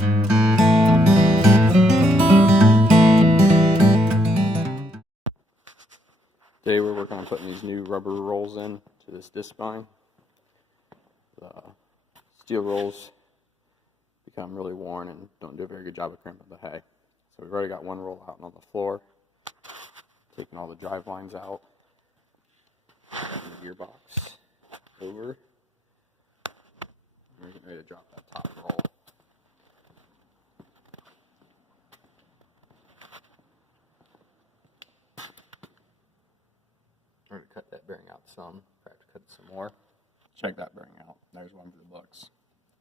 Today we're working on putting these new rubber rolls in to this Discbine. The steel rolls become really worn and don't do a very good job of crimping the hay. So we've already got one roll out on the floor, taking all the drive lines out, and the gearbox over, and we're getting ready to drop that top roll. We're going to cut that bearing out some, try to cut it some more. Check that bearing out. There's one for the books.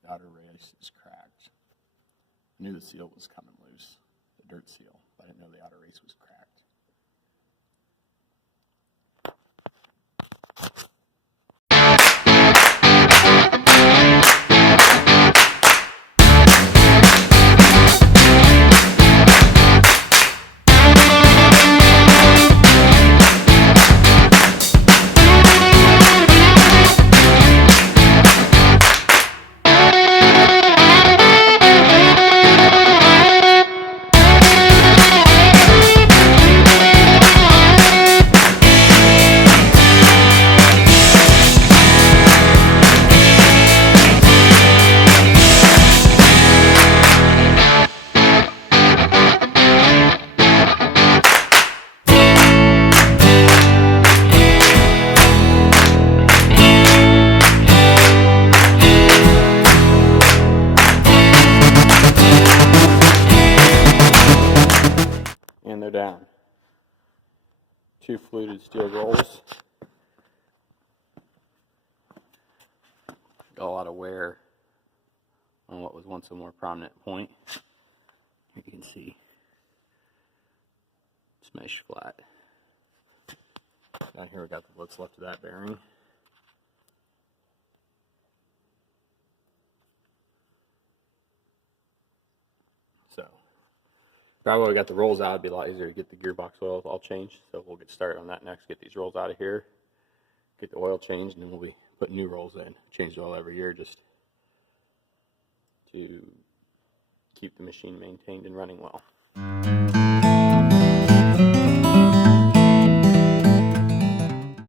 The outer race is cracked. I knew the seal was coming loose, the dirt seal, but I didn't know the outer race was cracked. And they're down. 2 fluted steel rolls. Got a lot of wear on what was once a more prominent point. Here you can see smash flat. Down here we got what's left of that bearing. So probably when we got the rolls out, it'd be a lot easier to get the gearbox oil all changed. So we'll get started on that next. Get these rolls out of here, get the oil changed, and then we'll be putting new rolls in. Change the oil every year just to keep the machine maintained and running well.